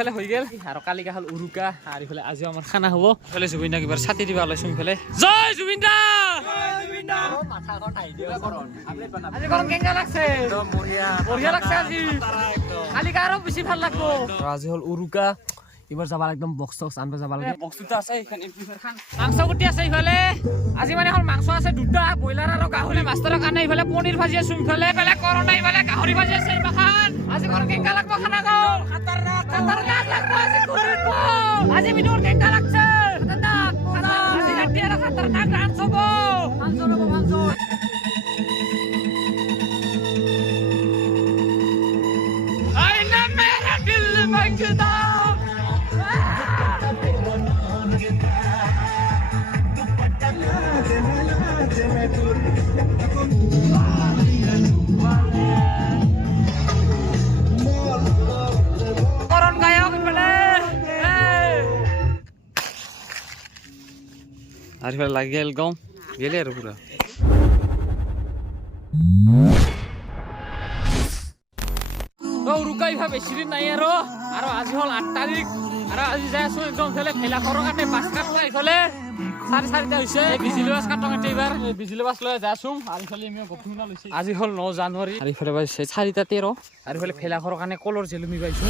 ইফালে হৈ গেল আৰু কালিকা হল উৰুকা আৰু ইফালে আজি আমাৰ খানা হ'ব ইফালে জুবিন দাক এবাৰ ছাতি দিবা ওলাইছো ইফালে জয় জুবিন দা আজি গৰম কেঙ্গা লাগছে একদম বঢ়িয়া লাগছে আজি কালিকা আৰু বেছি ভাল লাগব আজি হল উৰুকা এবাৰ যাবা একদম বক্স টক্স আনবা যাবা লাগে বক্সটো আছে এখানে খান মাংস গুটি আছে ইফালে আজি মানে হল মাংস আছে দুটা বয়লাৰ আৰু গাহৰি মাছৰ কাৰণে ইফালে পনীৰ ভাজি আছে ইফালে কৰনা ইফালে গাহৰি ভাজি আছে ইফালে আজি গৰম কেঙ্গা লাগব খানা খাও খতৰনাক লাগব আজি কৰিব আজি মিনুৰ কেঙ্গা লাগছে খতৰনাক আজি ৰাতি আৰু খতৰনাক ডান্স হ'ব আইনা মেৰা দিল মগদা আৰ লাগি গেল গাঁও গেলে আৰ পুৰা উৰুকা ইফা বেছি দিন নাই আৰু আজি হল 8 তাৰিখ আৰু আজি যাই আছো একদম ফেলে ফেলা ঘৰৰ কাৰণে বাছ কাট লৈ ইফালে 4:30 হৈছে বিজুলী বাছ কাটং এবাৰ বিজুলী বাছ লৈ যাই আছো আৰু ইফালে আমি গফিনা লৈছে আজি হল 9 জানুৱাৰী আৰু ইফালে বাইছে 4:13 আৰু ইফালে ফেলা ঘৰৰ কাৰণে কলৰ জেলুমি পাইছো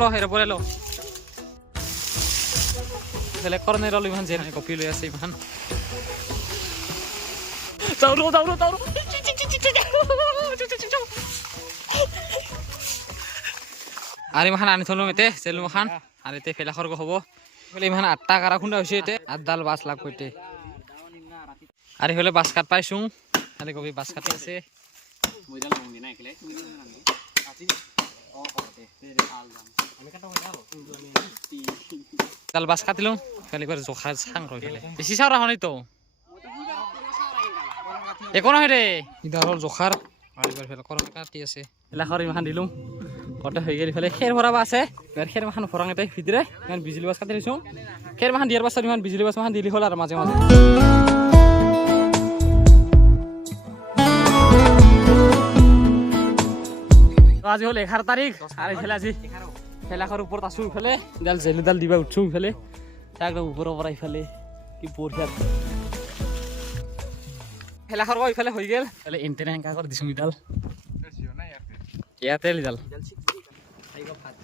ল হেৰ পৰে ল ফেলে কৰনে ৰল ইমান জেন কপি লৈ আছে ইমান দাউৰো আৰু ইমান আনি থলো এতে জেলুম খান আৰু এতে ফেলা খৰগ হ'ব বলে ইমান 8টা কাৰা খুন্দা হৈছে এতে 8ডাল বাছ লাগ কইতে আৰু হলে বাছ কাট পাইছো আৰু কবি বাছ কাটি আছে মইডাল লংদি না একলে আজি তাল বাস কাটিলো খালি করে জোখা সাং রই গেলে বেশি সারা হনি তো একো নহয় রে ইদা হল জোখার আর এবার ফেল করন কাটি আছে এলাখর ইমান দিলুম কটা হই গেল ফেলে খের ভরাবা আছে এর খের মাখান ফরাং এটাই ভিতরে ইমান বিজলি বাস কাটি দিছো খের মাখান দিয়ার পাছত ইমান বিজলি বাস মাখান দিলি হল আর মাঝে মাঝে আজি হল 11 তারিখ আর ইফালে আজি ফেলাখর উপর আসু ইফালে ডাল জেলুদাল দিবা উঠছো ইফালে একদম উপর উপর ইফালে কি বঢ়িয়া ফেলাখর ইফালে হৈ গেল তাহলে এন্টেনা হেঙ্কা করে দিছো ইডাল ইয়াতে লিডাল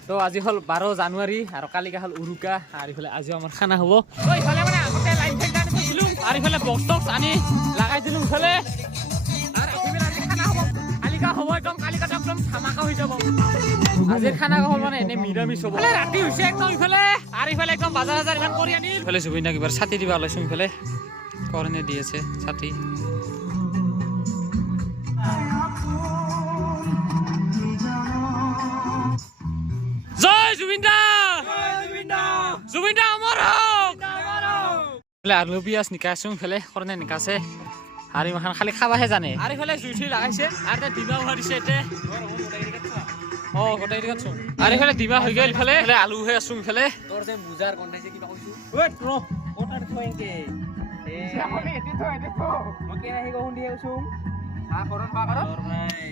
তো আজি হল 12 জানুৱাৰী আৰু কালিকা হল উৰুকা আৰু ইফালে আজি আমাৰ খানা হ'ব তো ইফালে মানে আগতে লাইন ফেক দানি দিছিলুম আৰু ইফালে বক্স টক্স আনি লাগাই দিলুম ইফালে আৰু ইফালে আজি খানা হ'ব কালিকা হ'ব একদম কালিকা একদম ধামাকা হৈ যাব আজিৰ খানা হল মানে এনে মিৰামিছ হ'ব ৰাতি হৈছে একদম ইফালে আৰু ইফালে একদম বাজাৰ ইমান কৰি আনি ইফালে জুবিন দাক এবাৰ ছাতি দিবা ওলাইছো ইফালে কৰনে দি আছে ছাতি জয় জুবিন দা অমৰ হওক ইফালে আলু পিয়াজ নিকাছো ইফালে কৰনে নিকাছে আৰু ইমান খালি খাবাহে জানে আৰু ইফালে জুই থুই লাগাইছে আৰু এটা ডিমা উহাৰিছে এতে গোটাই দিছো আৰু ইফালে ডিমা হৈ গেল ইফালে আলু হৈ আছো ইফালে তোৰ যে বুজাৰ কন্টাইছে কিবা কৈছো ওয়েট ৰ ওটাৰ থোয়েংকে এ আমি এতি থো ওকে আহি গহন দি আছো আ কৰন পা কৰ নাই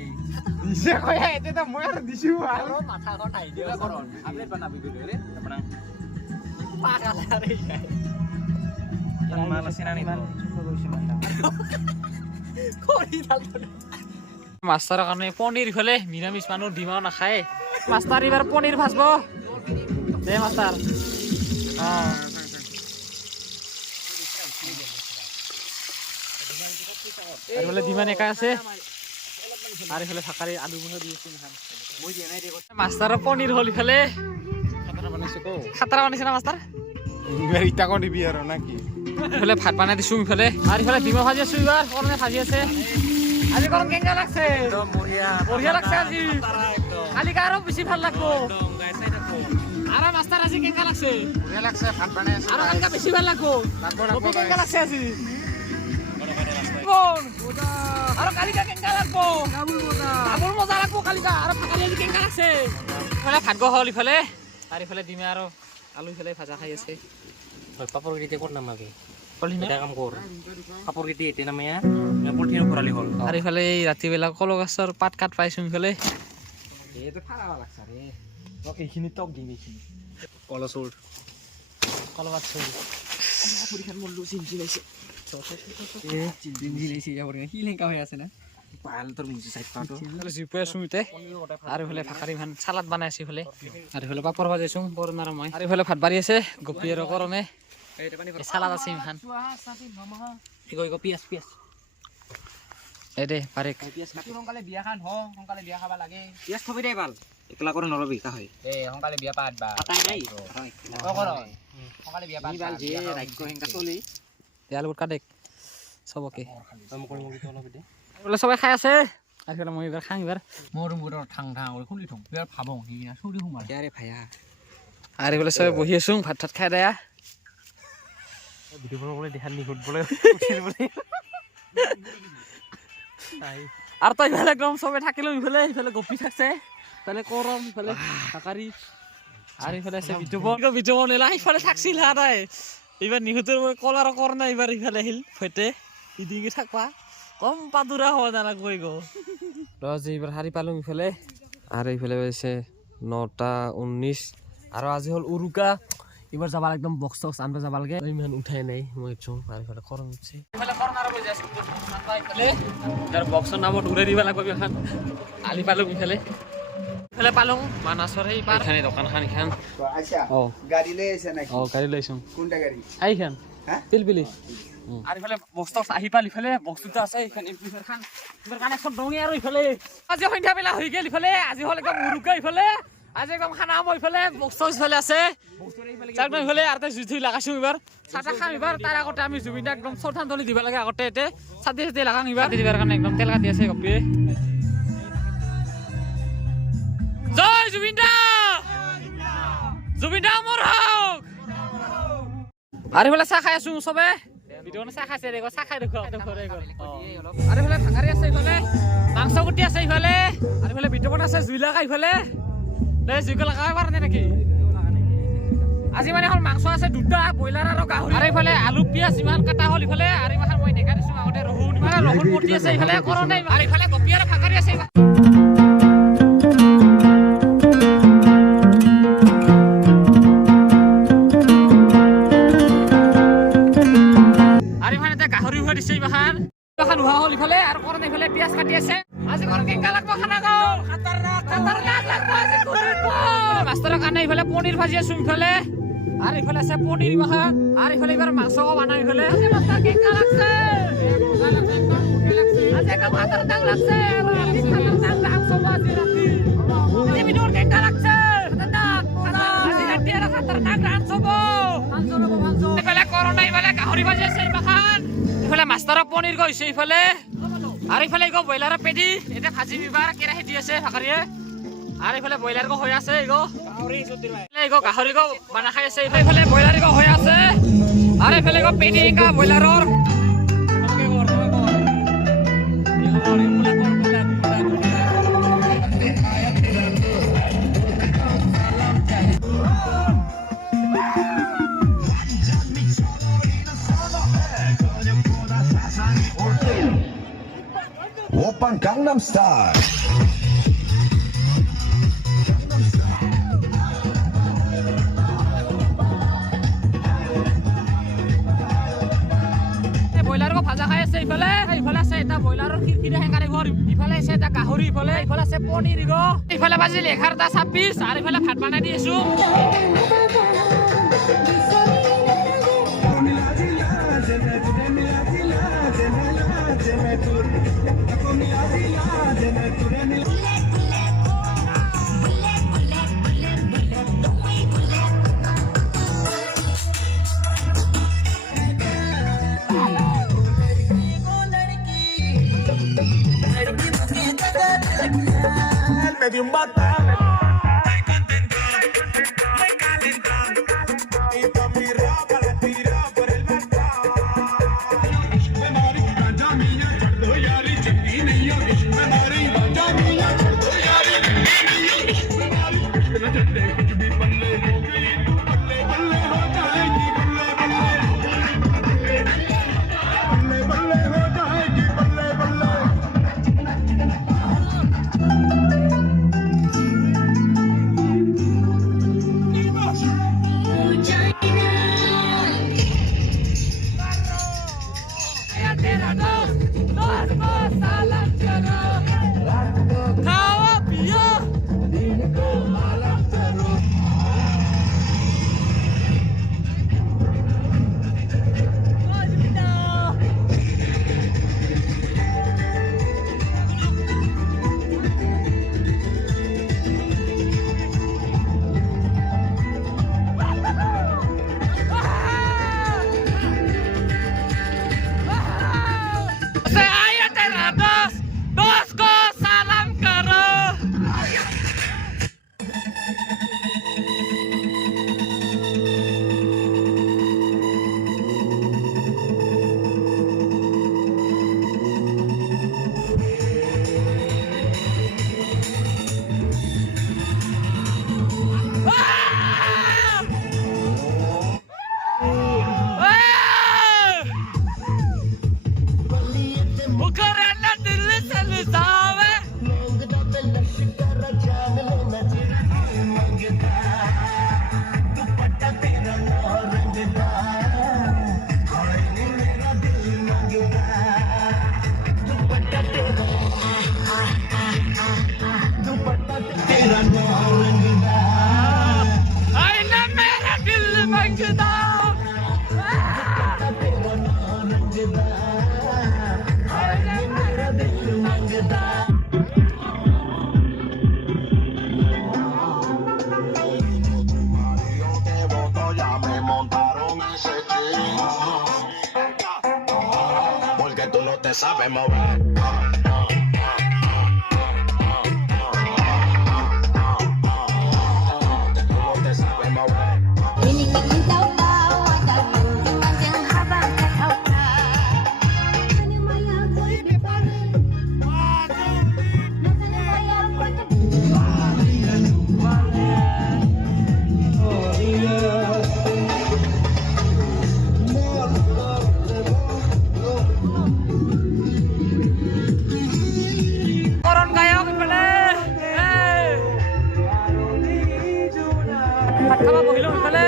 দিছে কয়া এতে তো মই আৰু দিছো আৰু মাথা কৰ নাই দিও কৰন আপনি বানাবি গলে রে আপনা পাগলা রে ইয়ার মাল আছে না নি ছোট কইছে মাথা করি দাল মাস্টার কারণে পনির ফেলে নিরামিষ মানুষ ডিমাও নাখায় মাস্টার এবার পনির ভাজবো দে মাস্টার আর বলে ডিমা নেকা আছে আর ফেলে ফাকারি আলু বসে দিয়েছি মাস্টার পনির হল ফেলে খাতরা বানাইছে না মাস্টার ইটা কোন দিবি আর নাকি ফেলে ভাত বানাই দিছো ফেলে আর ফেলে ডিমা ভাজি আছো এবার কোনে ভাজি আছে আজি গরম কেঙ্গা লাগছে একদম বঢ়িয়া লাগছে আজি কালিকা আৰু বেছি ভাল লাগব আৰু মাস্টাৰ আজি কেঙ্গা লাগছে বঢ়িয়া লাগছে ভাত বানাই আছে আৰু কালিকা বেছি ভাল লাগব কপি কেঙ্গা লাগছে আজি কোন আৰু কালিকা কেঙ্গা লাগব ডাবল মজা লাগব কালিকা আৰু ফাকালি আজি কেঙ্গা লাগছে ফলে ভাত গো হল ইফালে আৰু ইফালে ডিমা আৰু আলু ইফালে ভাজা খাই আছে পাপৰ গিতে কোন নামাগে এটা কাম কর কাপড় কেটে এতে নামায়া পলিথিন ভরালি হল আর ইফালে রাতি বেলা কল গাছৰ পাত কাট পাইছো ইফালে এইটো ফাৰাবা লাগছা ৰে এইখিনি টক দিম এইখিনি কলচুৰ কলবাত চুৰ পৰীক্ষাত মল্লু চিনচি লাইছে চিনচি লাইছে যাবৰ কি লেংকা হৈ আছে না পাল তোৰ মুজি সাইড পাটো জিপে সুমিতে আৰু হলে ফাকাৰি ভান সালাদ বনাই আছে হলে আৰু হলে পাপৰ ভাজাইছো পৰনাৰ মই আৰু হলে ভাত বাৰি আছে গপি আৰু কৰনে এই সালাদ আছে ভান ইগো পিয়াজ পিয়াজ এই দে পারে পিয়াজ কাটি সংকালে বিয়া খান হ সংকালে বিয়া খাবা লাগে পিয়াজ থবি দে ভাল একলা করে নলবি কা হয় এ সংকালে বিয়া পাত বা আটাই নাই ক কৰ সংকালে বিয়া পাত ভাল যে ৰাজ্য হেংকা চলি তেল বুট কাটেক সবকে কাম কৰি মগি অলপ দে বলে সবাই খাই আছে আৰু মই এবাৰ খাং এবাৰ মোৰ মুৰ ঠাং ঠাং কৰি খুলি থং এবাৰ ভাবং হিনা সুৰি হুমাৰ আরে ভাইয়া আরে বলে সবাই বহি আছো ভাত ভাত খাই দেয়া ভিডিও বলে দেখান নি ফুটবলে উঠিল বলে আর তো ইফালে একদম সবে থাকিলো ইফালে গপি থাকছে তাহলে করম ইফালে ফাকারি আর ইফালে আছে বিজবন এলা ইফালে থাকছিল হাদাই এবার নিহতের কলার কর না এবার ইফালে হিল ফেটে ইদিকে থাকবা কম পাদুরা হওয়া জানা কই গো রজ এবার হারি পালুম ইফালে আর ইফালে হইছে 9টা 19 আর আজি হল উরুকা এবার যাবার একদম বক্স টক্স আনবে যাবা লাগে ইমান উঠাই নাই মই চং আর ইফালে করম হচ্ছে ইফালে করনার বই যাচ্ছে মানবা ইফালে যার বক্সর নাম উড়ে দিবা লাগবে এখন আলি পালুম ইফালে ইফালে পালুম মানাসর এই পার এখানে দোকান খান খান আচ্ছা ও গাড়ি লইছে নাকি ও গাড়ি লইছুম কোনটা গাড়ি আইখান হ্যাঁ পিলপিলি আর ইফালে বক্স টক্স আহি পাল ইফালে বক্সটা আছে এখানে ইফালে খান ইফালে কানেকশন দঙি আর ইফালে আজি সন্ধ্যা বেলা হৈ গেল ইফালে আজি হল একদম উৰুকা ইফালে আজি একদম খানা আম ইফালে বক্স টক্স ইফালে আছে চাকদম ইফালে আর তাই জুথি লাগাইছো এবার সাতা খাম এবার তার আগতে আমি জুবিনদা একদম শ্রদ্ধাঞ্জলি দিবা লাগে আগতে এতে সাদি সাদি লাগাং এবার দিবার কাৰণে একদম তেল কাটি আছে গপিয়ে জয় জুবিনদা জুবিনদা অমৰ হওক আরে বলে চা খাই আছো সবে ভিডিও না চা খাইছে দেখো চা খাই দেখো আরে বলে ফাকারি আছে ইফালে মাংস কুটি আছে ইফালে আরে বলে ভিডিও বন আছে জুইলা খাই ইফালে দে জুইলা লাগাই পারে নাকি আজি মানে হল মাংস আছে দুটা বয়লার আর গাহৰি আৰে ইফালে আলু পিয়াজ ইমান কাটা হল ইফালে আৰে মাখান মই দেখা দিছো আগতে ৰহুন মানে ৰহুন মতি আছে ইফালে কৰ নাই আৰে ইফালে গপি আৰু ফাকারি আছে দিছে ইমান খান উহা হল ইফালে আর করনে ইফালে পিয়াজ কাটি আছে আজি কোন কেঙ্গা লাগবো খানা গাও খতরনাক লাগবো আজি করিব মাস্টার কানে ইফালে পনির ভাজি আছে ইফালে আর ইফালে আছে পনির মাখা আর ইফালে এবার মাংস বানাই ইফালে আজি মাস্টার কেঙ্গা লাগছে আজি একদম খতরনাক লাগছে আজি খতরনাক লাগছে আজি রাতি আজি ভিডিও কেঙ্গা লাগছে খতরনাক আজি রাতি আর খতরনাক রানছব ইফালে করোনা ইফালে গাহৰি ভাজি আছে ইমান ইফালে মাস্টার পনির গৈছে ইফালে আর ইফালে গো বয়লার পেডি এটা ভাজি বিবার কেরাহি দি আছে ফাকারিয়ে আর ইফালে বয়লার গো হৈ আছে গো গাহৰি সদিৰ ভাই গো গাহৰি গো বানা খাই আছে ইফালে বয়লাৰ গো হৈ আছে আৰ ইফালে গো পেডি কা বয়লাৰৰ Oppan Gangnam Style. বয়লাৰ গো ভাজা খাই আছে ইফালে আছে এটা বয়লাৰৰ খিৰকিৰে হেঙাৰে ঘৰ ইফালে আছে এটা গাহৰি ইফালে আছে পনিৰ গো ইফালে বাজিল 11:26 আর ইফালে ভাত বনাই দি আছো Me dio un batán. Y con mi ropa la tiro por el balcón. Porque tú no te sabes mover. Tú no te sabes mover. Koron gayo ifale ভাত খাব বহিলো ইফালে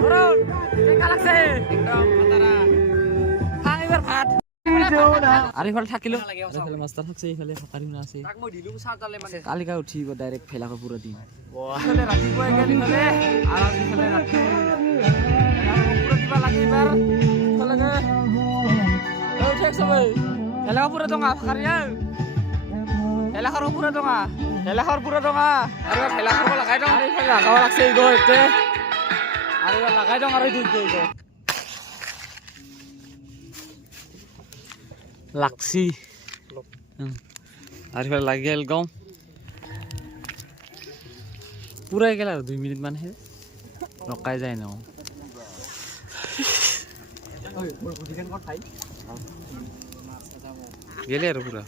কোৰণ কেনেকা লাগছে একদম খাতাৰা খাং এবাৰ ভাত আৰু ইফালে থাকিলো ইফালে মাষ্টাৰ থাকছে ইফালে হাকাৰিনা আছে তাক মই দিলুম চাৰটালে মানে কালিকা উঠিব ডাইৰেক্ট ফেলাকৰ পুৰা দিন ইফালে ৰাতিপুৱা গেল ইফালে আৰু ইফালে ৰাতি পুৰা দিবা লাগে এবাৰ ইফালে উঠে চবে ফেলাকৰ পুৰা দঙা হাকাৰিয়া হেলাখৰ পুৰা দঙা আৰু হেলাখৰ লগাই দং আৰু ইফালে লাগাব লাগছে ইগো এতে আৰু লগাই দং আৰু দুই ইগো লাগছি আৰু ইফালে লাগি গেল গম পুৰাই গেল আৰু 2 মিনিট মানহে ৰকাই যায় ন গেলে আৰু পুৰা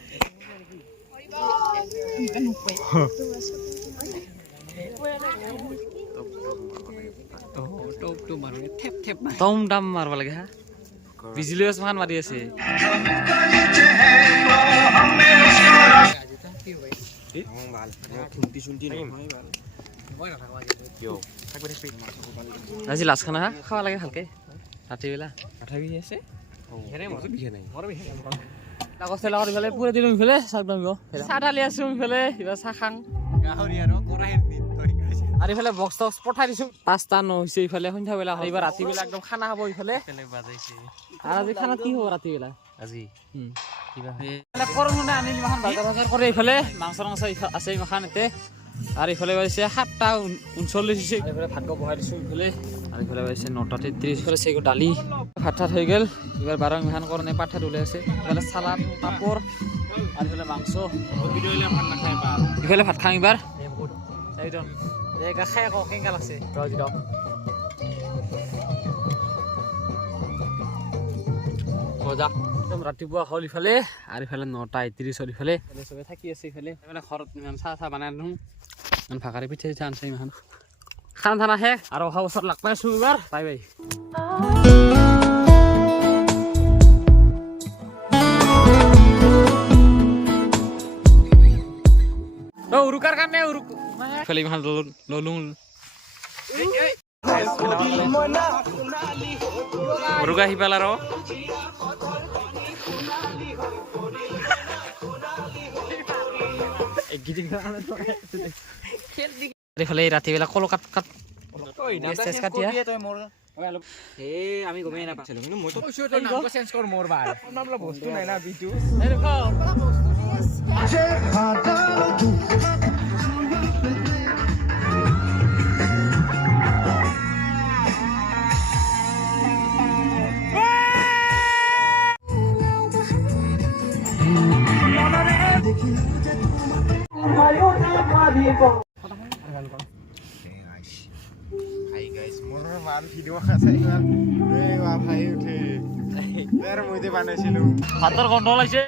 টম টাম মাৰব লাগে হা বিজুলী মান মাৰি আছে আজি লাজ খানা হা খাওয়া লাগে ভালকে ৰাতিবেলা ইফালে পুৰা দিলো ইফালে চাহ ঢালি আছো ইফালে কিবা চাহ খাং আৰু ইফালে বক্স টক্স পঠাই দিছো 5টা 9 হৈছে ইফালে সন্ধ্যা বেলা এইবাৰ ৰাতিবেলা একদম খানা খাব ইফালে আৰু আজি খানা কি হ'ব ৰাতিবেলা আজি কিবা কৰমনে আনিলি মাখান বাজাৰ কৰে ইফালে মাংস আছে মাখান এতে আৰু ইফালে হৈছে 7টা 39 হৈছে ইফালে ভাত বহাই দিছো ইফালে আৰু ইফালে হৈছে 9টা 33 ইফালে চেগো ডালি ভাত ঠাত হৈ গেল এবাৰ 12 মিহান কাৰণে পাঠাত ওলাই আছে ইফালে সালাড পাপড় আৰু ইফালে মাংস ইফালে ভাত খাং এবাৰ এইজন এগা খাই আকৌ কেঙ্কা লাগছে মজা একদম ৰাতিপুৱা হ'ল ইফালে আৰু ইফালে 9টা 31 হ'ল ইফালে চবে থাকি আছে ইফালে মানে ঘৰত ইমান চাহ বনাই দিওঁ ইমান ভাকাৰি পিঠা চিঠা আনছে ইমান খানা থানা শেষ আৰু অহা বছৰ লাগ পাইছো এবাৰ বাই বাই উৰুকাৰ কাৰণে ইফালে ইমান ললো উৰুকা সিফাল আৰু এইফালে ৰাতিবেলা কল কাট আমি গমেই নাপাইছিলো কিন্তু মইতো চেঞ্জ কৰ মোৰ বাৰ বস্তু নাই না বিটু হাতৰ গন্ধ ওলাইছে